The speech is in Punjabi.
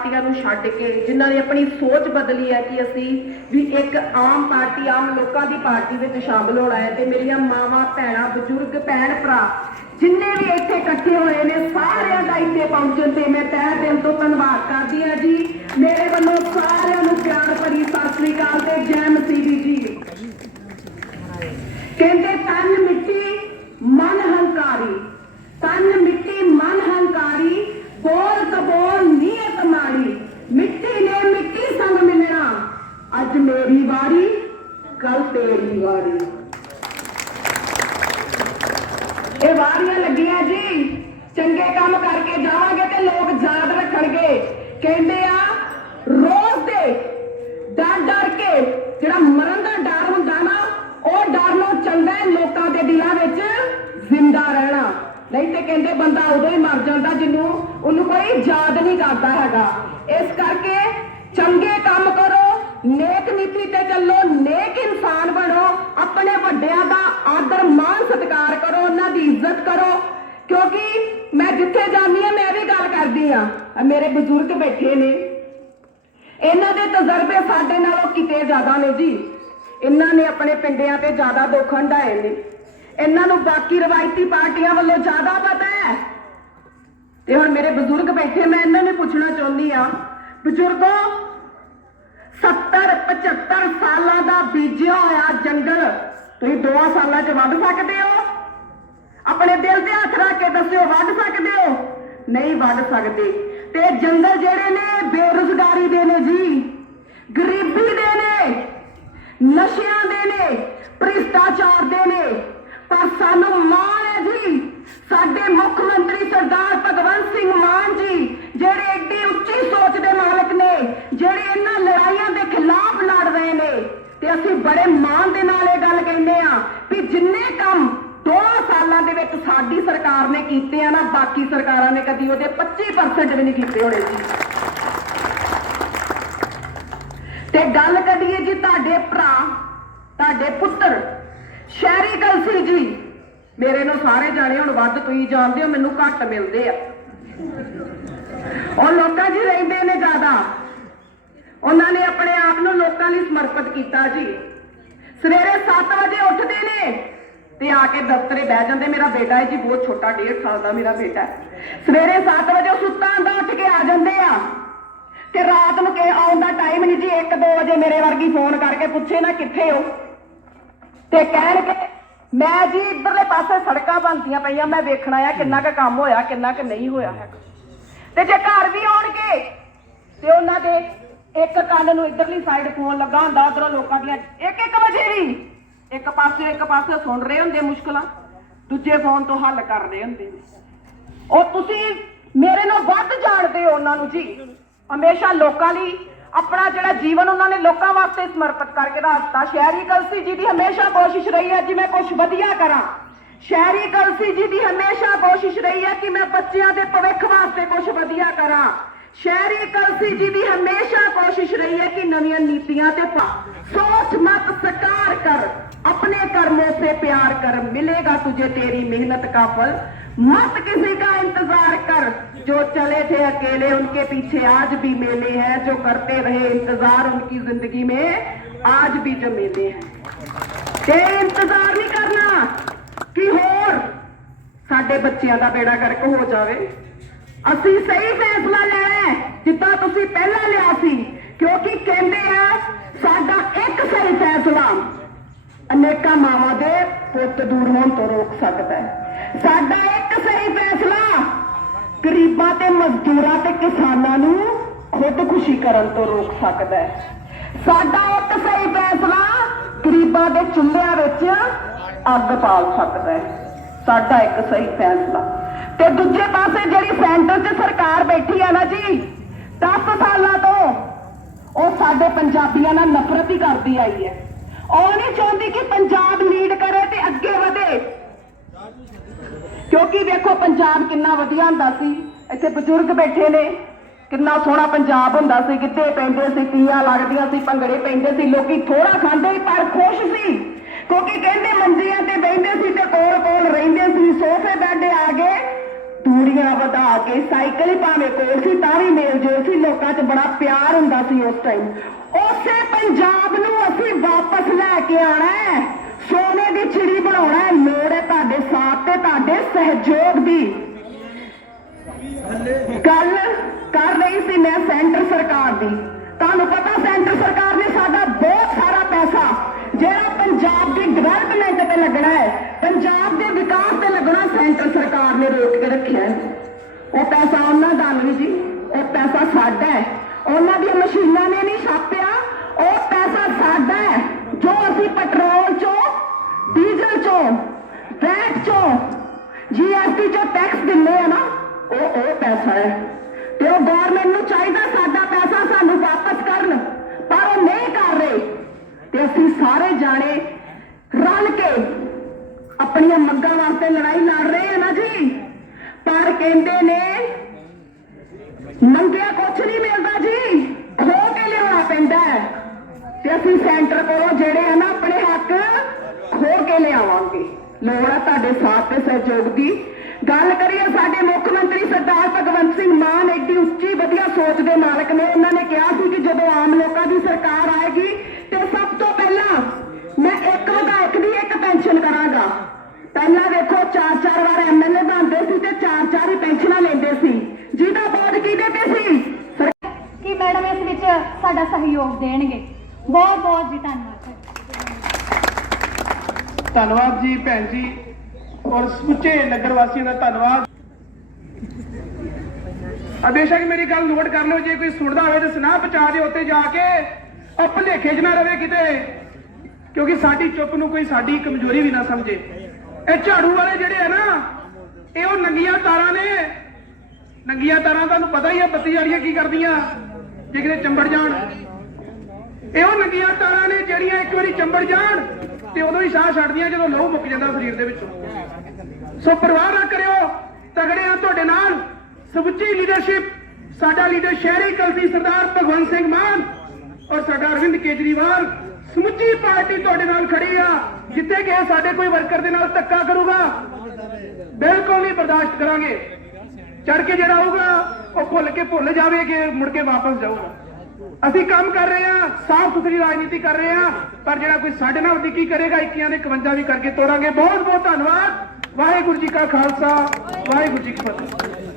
ਪਾਰਟੀਆਂ ਨੂੰ ਛੱਡ ਕੇ, ਜਿਨ੍ਹਾਂ ਨੇ ਆਪਣੀ ਸੋਚ ਬਦਲੀ ਹੈ ਕਿ ਅਸੀਂ ਵੀ ਇੱਕ ਆਮ ਪਾਰਟੀ, ਆਮ ਲੋਕਾਂ ਦੀ ਪਾਰਟੀ ਵਿੱਚ ਸ਼ਾਮਲ ਹੋਣਾ ਹੈ ਤੇ ਮੇਰੀਆਂ ਮਾਵਾਂ, ਭੈਣਾਂ, ਬਜ਼ੁਰਗ, ਭੈਣ ਭਰਾ ਜਿੰਨੇ ਵੀ ਇੱਥੇ ਇਕੱਠੇ ਹੋਏ ਨੇ, ਸਾਰਿਆਂ ਦਾ ਇੱਥੇ ਪਹੁੰਚਣ ਤੇ ਮੈਂ ਤਹਿ ਦਿਲ ਤੋਂ ਧੰਨਵਾਦ ਕਰਦੀ ਹਾਂ ਜੀ। ਮੇਰੇ ਵੱਲੋਂ ਸਾਰਿਆਂ ਨੂੰ ਪਿਆਰ ਭਰੀ ਸਤਿ ਸ੍ਰੀ ਅਕਾਲ ਤੇ ਜੈ ਮਸੀਹ ਜੀ। ਕਹਿੰਦੇ, ਤਨ ਮਿੱਟੀ, ਮਨ ਹੰਕਾਰੀ ਤਨ ਮਿੱਟੀ ਮਨ ਹੰਕਾਰੀ ਬੋਲ ਕਬੋਲ ਨੀਅਤ ਮਾੜੀ ਮਿੱਟੀ ਨੇ ਮਿੱਟੀ ਸੰਗ ਮਿਲਣਾ ਅੱਜ ਮੇਰੀ ਵਾਰੀ ਕੱਲ ਤੇਰੀ ਵਾਰੀ। ਇਹ ਵਾਰੀਆਂ ਲੱਗੀਆਂ ਜੀ। ਚੰਗੇ ਕੰਮ ਕਰਕੇ ਜਾਵਾਂਗੇ ਤੇ ਲੋਕ ਯਾਦ ਰੱਖਣਗੇ। ਕਹਿੰਦੇ ਆ, ਰੋਜ਼ ਦੇ ਡਰ ਡਰ ਕੇ ਜਿਹੜਾ ਮਰਨ ਦਾ ਡਰ ਹੁੰਦਾ ਨਾ, ਉਹ ਡਰ ਨੂੰ ਚੰਗਾ ਲੋਕਾਂ ਦੇ ਦਿਲਾਂ ਵਿੱਚ ਜ਼ਿੰਦਾ ਰਹਿਣਾ। ਨਹੀਂ ਤੇ ਕਹਿੰਦੇ ਬੰਦਾ ਉਦੋਂ ਹੀ ਮਰ ਜਾਂਦਾ ਜਿਹਨੂੰ ਉਹਨੂੰ ਕੋਈ ਯਾਦ ਨਹੀਂ ਕਰਦਾ ਹੈਗਾ। ਇਸ ਕਰਕੇ ਚੰਗੇ ਕੰਮ ਕਰੋ, ਨੇਕ ਨੀਤੀ ਤੇ ਚੱਲੋ, ਨੇਕ ਮੇਰੇ ਬਜ਼ੁਰਗ ਬੈਠੇ ਨੇ। ਇਹਨਾਂ ਦੇ ਤਜਰਬੇ ਸਾਡੇ ਨਾਲੋਂ ਕਿਤੇ ਜ਼ਿਆਦਾ ਨੇ ਜੀ। ਇਹਨਾਂ ਨੇ ਆਪਣੇ ਪਿੰਡਿਆਂ ਤੇ ਜ਼ਿਆਦਾ ਦੁੱਖ ਹੰਢਾਏ ਨੇ। ਇਹਨਾਂ ਨੂੰ ਬਾਕੀ ਰਵਾਇਤੀ ਪਾਰਟੀਆਂ ਵੱਲੋਂ ਜ਼ਿਆਦਾ ਪਤਾ ਹੈ। ਤੇ ਹੁਣ ਮੇਰੇ ਬਜ਼ੁਰਗ ਬੈਠੇ, ਮੈਂ ਇਹਨਾਂ ਨੇ ਪੁੱਛਣਾ ਚਾਹੁੰਦੀ ਆ ਬਜ਼ੁਰਗੋ 70 75 ਸਾਲਾਂ ਦਾ ਬੀਜਿਆ ਹੋਇਆ ਜੰਗਲ, ਤੁਸੀਂ 2 ਸਾਲਾਂ 'ਚ ਵੱਢ ਸਕਦੇ ਹੋ? ਆਪਣੇ ਦਿਲ ਤੇ ਹੱਥ ਰੱਖ ਕੇ ਦੱਸਿਓ ਵੱਢ ਸਕਦੇ ਹੋ? ਨਹੀਂ ਵੱਢ ਸਕਦੇ। ਤੇ ਜੰਗਲ ਜਿਹੜੇ ਨੇ ਬੇਰੁਜ਼ਗਾਰੀ ਦੇ ਨੇ ਜੀ, ਗਰੀਬੀ ਦੇ ਨੇ, ਨਸ਼ਿਆਂ ਦੇ ਨੇ, ਭ੍ਰਿਸ਼ਟਾਚਾਰ ਦੇ ਨੇ, ਪਰ ਸਾਨੂੰ ਮਾਣ ਹੈ ਜੀ, ਸਾਡੇ ਮੁੱਖ ਮੰਤਰੀ ਸਰਦਾਰ ਭਗਵੰਤ ਸਿੰਘ ਮਾਨ ਜੀ, ਜਿਹੜੇ ਏਡੀ ਉੱਚੀ ਸੋਚ ਦੇ ਮਾਲਕ ਨੇ, ਜਿਹੜੇ ਇਹਨਾਂ ਲੜਾਈਆਂ ਦੇ ਖਿਲਾਫ ਲੜ ਰਹੇ ਨੇ, ਤੇ ਅਸੀਂ ਬੜੇ ਮਾਣ ਦੇ ਨਾਲ ਇਹ ਗੱਲ ਕਹਿੰਦੇ ਆ ਵੀ ਜਿੰਨੇ ਕੰਮ ਦੋ ਸਾਲਾਂ ਦੇ ਵਿੱਚ ਸਾਡੀ ਸਰਕਾਰ ਨੇ ਕੀਤੇ ਆ ਨਾ, ਬਾਕੀ ਸਰਕਾਰਾਂ ਨੇ ਕਦੀ ਉਹਦੇ 25% ਵੀ ਨਹੀਂ ਕੀਤੇ ਹੋਣੇ ਜੀ। ਤੇ ਗੱਲ ਕਰੀਏ ਜੀ ਤੁਹਾਡੇ ਭਰਾ, ਤੁਹਾਡੇ ਪੁੱਤਰ, ਸ਼ਹਿਰੀ ਕਲਸੀ ਜੀ, ਮੇਰੇ ਨੂੰ ਸਾਰੇ ਜਾਣੇ ਹੁਣ ਵੱਧ ਤੁਸੀਂ ਜਾਣਦੇ ਹੋ, ਮੈਨੂੰ ਘੱਟ ਮਿਲਦੇ ਆ। ਉਹ ਲੋਕਾਂ ਜੀ ਰਹਿੰਦੇ ਨੇ ਜ਼ਿਆਦਾ। ਉਹਨਾਂ ਨੇ ਆਪਣੇ ਆਪ ਨੂੰ ਲੋਕਾਂ ਲਈ ਸਮਰਪਿਤ ਕੀਤਾ ਜੀ। ਸਵੇਰੇ 7 ਵਜੇ ਉੱਠਦੇ ਨੇ। ਤੇ ਆ ਕੇ ਦਫ਼ਤਰੇ ਬਹਿ ਜਾਂਦੇ, ਮੇਰਾ ਬੇਟਾ ਹੈ ਜੀ, ਬਹੁਤ ਛੋਟਾ 1.5 ਸਾਲ ਦਾ ਮੇਰਾ ਬੇਟਾ ਸਵੇਰੇ 7 ਵਜੇ ਸੁੱਤਾ ਹੁੰਦਾ, ਉੱਠ ਕੇ ਆ ਜਾਂਦੇ ਆ। ਤੇ ਰਾਤ ਨੂੰ ਕਿ ਆਉਣ ਦਾ ਟਾਈਮ ਨਹੀਂ ਜੀ 1-2 ਵਜੇ ਮੇਰੇ ਵਰਗੀ ਫੋਨ ਕਰਕੇ ਪੁੱਛੇ ਨਾ ਕਿੱਥੇ ਹੋ। ਤੇ ਕਹਿਣਗੇ ਮੈਂ ਜੀ ਇਧਰਲੇ ਪਾਸੇ ਸੜਕਾਂ ਬਣਦੀਆਂ ਪਈਆਂ, ਮੈਂ ਵੇਖਣਾ ਆ ਕਿੰਨਾ ਕੁ ਕੰਮ ਹੋਇਆ, ਕਿੰਨਾ ਕੁ ਨਹੀਂ ਹੋਇਆ ਹੈਗਾ। ਤੇ ਜੇ ਘਰ ਵੀ ਆਉਣਗੇ, ਤੇ ਉਹਨਾਂ ਦੇ ਇੱਕ ਕੰਨ ਨੂੰ ਇਧਰਲੀ ਸਾਈਡ ਫੋਨ ਲੱਗਾ ਹੁੰਦਾ, ਉਧਰੋਂ ਲੋਕਾਂ ਦੀਆਂ ਇੱਕ ਇੱਕ ਵਜੇ ਵੀ। ਇੱਕ ਪਾਸੇ ਇੱਕ ਪਾਸੇ ਸੁਣ ਰਹੇ ਹੁੰਦੇ ਮੁਸ਼ਕਲਾਂ, ਦੂਜੇ ਫੋਨ ਤੋਂ ਹੱਲ ਕਰ ਰਹੇ ਹੁੰਦੇ। ਉਹ ਤੁਸੀਂ ਮੇਰੇ ਨਾਲ ਵੱਧ ਜਾਣਦੇ ਹੋ ਉਹਨਾਂ ਨੂੰ ਜੀ। ਹਮੇਸ਼ਾ ਲੋਕਾਂ ਲਈ ਆਪਣਾ ਜਿਹੜਾ ਜੀਵਨ ਉਹਨਾਂ ਨੇ ਲੋਕਾਂ ਵਾਸਤੇ ਸਮਰਪਿਤ ਕਰਕੇ ਦਿੱਤਾ ਸ਼ਹਿਰੀ ਕਲਸੀ ਜੀ ਦੀ ਹਮੇਸ਼ਾ ਕੋਸ਼ਿਸ਼ ਰਹੀ ਹੈ ਜਿਵੇਂ ਕੁਝ ਵਧੀਆ ਕਰਾਂ। ਸ਼ਹਿਰੀ ਕਲਸੀ ਜੀ ਦੀ ਹਮੇਸ਼ਾ ਕੋਸ਼ਿਸ਼ ਰਹੀ ਹੈ ਕਿ ਮੈਂ ਬੱਚਿਆਂ ਦੇ ਭਵਿੱਖ ਵਾਸਤੇ ਕੁਝ ਵਧੀਆ ਕਰਾਂ। ਸ਼ਹਿਰੀ ਕਲਸੀ ਜੀ ਦੀ ਹਮੇਸ਼ਾ ਕੋਸ਼ਿਸ਼ ਰਹੀ ਹੈ ਕਿ ਨਵੀਆਂ ਨੀਤੀਆਂ ਤੇ ਸੋਚ ਮਤ ਸਕਾਰ ਕਰ। से प्यार कर मिलेगा तुझे तेरी मेहनत का फल मत किसी का इंतजार कर जो चले थे अकेले उनके पीछे आज भी मेले हैं जो करते रहे इंतजार उनकी जिंदगी में आज भी जो मेले हैं ते इंतजार नहीं करना कि होर ਸਾਡੇ ਬੱਚਿਆਂ ਦਾ ਬੇੜਾ ਗਰਕ ਹੋ ਜਾਵੇ ਅਸੀਂ ਸਹੀ ਫੈਸਲਾ ਲੈਣਾ ਹੈ ਜਿੱਦਾਂ ਤੁਸੀਂ ਪਹਿਲਾਂ ਲਿਆ ਸੀ ਕਿਉਂਕਿ ਕਹਿੰਦੇ ਆ ਪੁੱਤ ਦੂਰ ਹੋਣ ਤੋਂ ਰੋਕ ਸਕਦਾ ਹੈ। ਸਾਡਾ ਇੱਕ ਸਹੀ ਫੈਸਲਾ, ਗਰੀਬਾਂ ਤੇ ਮਜ਼ਦੂਰਾਂ ਤੇ ਕਿਸਾਨਾਂ ਨੂੰ ਖੁਦਕੁਸ਼ੀ ਕਰਨ ਤੋਂ ਰੋਕ ਸਕਦਾ ਹੈ। ਸਾਡਾ ਇੱਕ ਸਹੀ ਫੈਸਲਾ, ਗਰੀਬਾਂ ਦੇ ਚੁੱਲ੍ਹਿਆਂ ਵਿੱਚ ਅੱਗ ਪਾਲ ਸਕਦਾ ਹੈ। ਸਾਡਾ ਇੱਕ ਸਹੀ ਫੈਸਲਾ। ਤੇ ਦੂਜੇ ਪਾਸੇ ਜਿਹੜੀ ਸੈਂਟਰ 'ਚ ਸਰਕਾਰ ਬੈਠੀ ਆ ਨਾ ਜੀ 10 ਸਾਲਾਂ ਤੋਂ ਉਹ ਸਾਡੇ ਪੰਜਾਬੀਆਂ ਨਾਲ ਨਫ਼ਰਤ ਹੀ ਕਰਦੀ ਆਈ ਹੈ। ਉਹ ਨਹੀਂ ਚਾਹੁੰਦੀ ਕਿ ਪੰਜਾਬ ਲੀਡ ਕਰੇ ਤੇ ਅੱਗੇ ਵਧੇ ਕਿਉਂਕਿ ਵੇਖੋ ਪੰਜਾਬ ਕਿੰਨਾ ਵਧੀਆ ਹੁੰਦਾ ਸੀ? ਇੱਥੇ ਬਜ਼ੁਰਗ ਬੈਠੇ ਨੇ। ਕਿੰਨਾ ਸੋਹਣਾ ਪੰਜਾਬ ਹੁੰਦਾ ਸੀ। ਗਿੱਧੇ ਪੈਂਦੇ ਸੀ, ਤੀਆਂ ਲੱਗਦੀਆਂ ਸੀ, ਭੰਗੜੇ ਪੈਂਦੇ ਸੀ। ਲੋਕੀ ਥੋੜਾ ਖਾਂਦੇ ਪਰ ਖੁਸ਼ ਸੀ। ਕਿਉਂਕਿ ਕਹਿੰਦੇ ਮੰਜੀਆਂ ਤੇ ਬੈਠਦੇ ਸੀ ਤੇ ਕੋਲ ਕੋਲ ਰਹਿੰਦੇ ਸੀ। ਸੋਫੇ ਬੈੱਡ ਆ ਗਏ ਦੂਰੀਆਂ ਵਧਾ ਕੇ, ਸਾਈਕਲ ਹੀ ਭਾਵੇਂ ਕੋਲ ਸੀ, ਤਾਂ ਵੀ ਮੇਲ ਜੋਲ ਸੀ। ਲੋਕਾਂ 'ਚ ਬੜਾ ਪਿਆਰ ਹੁੰਦਾ ਸੀ ਉਸ ਟਾਈਮ ਉਸੇ ਪੰਜਾਬ ਨੂੰ ਅਸੀਂ ਵਾਪਸ ਲੈ ਕੇ ਆਣਾ ਹੈ। ਸੋਨੇ ਦੀ ਚਿੜੀ ਬਣਾਉਣਾ ਹੈ। ਲੋੜ ਹੈ ਤੁਹਾਡੇ ਸਾਥ ਤੇ ਤੁਹਾਡੇ ਸਹਿਯੋਗ ਦੀ ਗੱਲ ਕਰ ਰਹੀ ਸੀ ਮੈਂ ਸੈਂਟਰ ਸਰਕਾਰ ਦੀ। ਤੁਹਾਨੂੰ ਪਤਾ ਸੈਂਟਰ ਸਰਕਾਰ ਨੇ ਸਾਡਾ ਬਹੁਤ ਸਾਰਾ ਪੈਸਾ ਜਿਹੜਾ ਪੰਜਾਬ ਦੀ ਡਿਵੈਲਪਮੈਂਟ ਤੇ ਲੱਗਣਾ ਹੈ ਪੰਜਾਬ ਦੇ ਵਿਕਾਸ ਤੇ ਲੱਗਣਾ ਸੈਂਟਰ ਸਰਕਾਰ ਨੇ ਰੋਕ ਕੇ ਰੱਖਿਆ ਹੈ। ਉਹ ਪੈਸਾ ਉਹਨਾਂ ਦਾ ਨਹੀਂ ਜੀ ਉਹ ਪੈਸਾ ਸਾਡਾ ਹੈ। ਉਹਨਾਂ ਦੀਆਂ ਮਸ਼ੀਨਾਂ ਨੇ ਨਹੀਂ ਛਾਪਿਆ ਪੈਸਾ ਹੈ। ਤੇ ਉਹ ਗਵਰਨਮੈਂਟ ਨੂੰ ਚਾਹੀਦਾ ਸਾਡਾ ਪੈਸਾ ਸਾਨੂੰ ਵਾਪਸ ਕਰਨ, ਪਰ ਉਹ ਨਹੀਂ ਕਰ ਰਹੇ। ਤੇ ਅਸੀਂ ਸਾਰੇ ਜਾਣੇ ਰਲ ਕੇ ਆਪਣੀਆਂ ਮੰਗਾਂ ਵਾਸਤੇ ਲੜਾਈ ਲੜ ਰਹੇ ਆ ਨਾ ਜੀ। ਪਰ ਕਹਿੰਦੇ ਨੇ, ਮੰਗਿਆ ਕੁਛ ਨਹੀਂ ਮਿਲਦਾ ਜੀ। ਖੋ ਕੇ ਲਿਆਉਣਾ ਪੈਂਦਾ ਹੈ। ਤੇ ਅਸੀਂ ਸੈਂਟਰ ਕੋਲੋਂ ਜਿਹੜੇ ਆ ਨਾ ਆਪਣੇ ਹੱਕ ਖੋ ਕੇ ਲਿਆਵਾਂਗੇ। ਲੋੜ ਆ ਤੁਹਾਡੇ ਸਾਥ ਤੇ ਸਹਿਯੋਗ ਦੀ। ਗੱਲ ਕਰੀਏ ਸਾਡੇ ਮੁੱਖ ਮੰਤਰੀ ਸਰਦਾਰ ਭਗਵੰਤ ਸਿੰਘ ਮਾਨ ਐਡੀ ਉੱਚੀ ਵਧੀਆ ਸੋਚ ਦੇ ਮਾਲਕ ਨੇ। ਉਹਨਾਂ ਨੇ ਕਿਹਾ ਸੀ ਕਿ ਜਦੋਂ ਆਮ ਲੋਕਾਂ ਦੀ ਸਰਕਾਰ ਆਏਗੀ ਤੇ ਸਭ ਤੋਂ ਪਹਿਲਾਂ ਮੈਂ ਇੱਕ ਵਿਧਾਇਕ ਦੀ ਇੱਕ ਪੈਨਸ਼ਨ ਕਰਾਂਗਾ। ਪਹਿਲਾਂ ਵੇਖੋ ਚਾਰ ਚਾਰ ਵਾਰ ਐਮਐਲਏ ਬਣਦੇ ਸੀ ਤੇ ਚਾਰ ਚਾਰ ਹੀ ਪੈਨਸ਼ਨਾਂ ਲੈਂਦੇ ਸੀ। ਜਿਹਦਾ ਬੋਝ ਕਿਹਦੇ ਤੇ ਸੀ? ਕਿ ਮੈਡਮ ਇਸ ਵਿੱਚ ਸਾਡਾ ਸਹਿਯੋਗ ਦੇਣਗੇ। ਬਹੁਤ ਬਹੁਤ ਜੀ ਧੰਨਵਾਦ। ਧੰਨਵਾਦ ਜੀ ਭੈਣ ਜੀ। ਔਰ ਸਮੁੱਚੇ ਨਗਰ ਵਾਸੀਆਂ ਦਾ ਧੰਨਵਾਦ। ਆ ਬੇਸ਼ੱਕ ਮੇਰੀ ਗੱਲ ਨੋਟ ਕਰ ਲਓ, ਜੇ ਕੋਈ ਸੁਣਦਾ ਹੋਵੇ ਤਾਂ ਸੁਣਾ ਪਹੁੰਚਾ ਦਿਓ ਉੱਤੇ ਜਾ ਕੇ ਉਹ ਭੁਲੇਖੇ 'ਚ ਨਾ ਰਵੇ ਕਿਤੇ, ਕਿਉਂਕਿ ਸਾਡੀ ਚੁੱਪ ਨੂੰ ਕੋਈ ਸਾਡੀ ਕਮਜ਼ੋਰੀ ਵੀ ਨਾ ਸਮਝੇ। ਇਹ ਝਾੜੂ ਵਾਲੇ ਜਿਹੜੇ ਆ ਨਾ, ਇਹ ਉਹ ਨੰਗੀਆਂ ਤਾਰਾਂ ਨੇ। ਨੰਗੀਆਂ ਤਾਰਾਂ ਤੁਹਾਨੂੰ ਪਤਾ ਹੀ ਆ, ਬੱਤੀ ਵਾਲੀਆਂ ਕੀ ਕਰਦੀਆਂ, ਜੇ ਕਿਤੇ ਚੰਬੜ ਜਾਣ। ਇਹ ਉਹ ਨੰਗੀਆਂ ਤਾਰਾਂ ਨੇ ਜਿਹੜੀਆਂ ਇੱਕ ਵਾਰੀ ਚੰਬੜ ਜਾਣ ਤੇ ਉਦੋਂ ਹੀ ਸਾਹ ਛੱਡਦੀਆਂ ਜਦੋਂ ਲਹੂ ਮੁੱਕ ਜਾਂਦਾ ਸਰੀਰ ਦੇ ਵਿੱਚੋਂ। ਸੋ ਪਰਵਾਹ ਨਾ ਕਰਿਓ, ਤਗੜੇ ਆ ਤੁਹਾਡੇ ਨਾਲ। ਸਮੁੱਚੀ ਲੀਡਰਸ਼ਿਪ ਸਾਡਾ ਲੀਡਰ ਸ਼ਹਿਰੀ ਕਲਸੀ ਸਰਦਾਰ ਭਗਵੰਤ ਸਿੰਘ ਮਾਨ ਔਰ ਸਾਡਾ ਅਰਵਿੰਦ ਕੇਜਰੀਵਾਲ, ਸਮੁੱਚੀ ਪਾਰਟੀ ਤੁਹਾਡੇ ਨਾਲ ਖੜੀ ਆ, ਜਿੱਥੇ ਕਿ ਸਾਡੇ ਕੋਈ ਵਰਕਰ ਦੇ ਨਾਲ ਧੱਕਾ ਕਰੂਗਾ। ਬਿਲਕੁਲ ਨਹੀਂ ਬਰਦਾਸ਼ਤ ਕਰਾਂਗੇ। ਚੜ ਕੇ ਜਿਹੜਾ ਆਊਗਾ, ਉਹ ਭੁੱਲ ਕੇ ਭੁੱਲ ਜਾਵੇ ਕਿ ਮੁੜ ਕੇ ਵਾਪਸ ਜਾਊਗਾ। ਅਸੀਂ ਕੰਮ ਕਰ ਰਹੇ ਹਾਂ, ਸਾਫ਼ ਸੁਥਰੀ ਰਾਜਨੀਤੀ ਕਰ ਰਹੇ ਹਾਂ, ਪਰ ਜਿਹੜਾ ਕੋਈ ਸਾਡੇ ਨਾਲ ਵਧੀਕੀ ਕਰੇਗਾ 21 ਦੇ 51 ਵੀ ਕਰਕੇ ਤੋੜਾਂਗੇ। ਬਹੁਤ ਬਹੁਤ ਧੰਨਵਾਦ। ਵਾਹਿਗੁਰੂ ਜੀ ਕਾ ਖਾਲਸਾ, ਵਾਹਿਗੁਰੂ ਜੀ ਕੀ ਫਤਿਹ।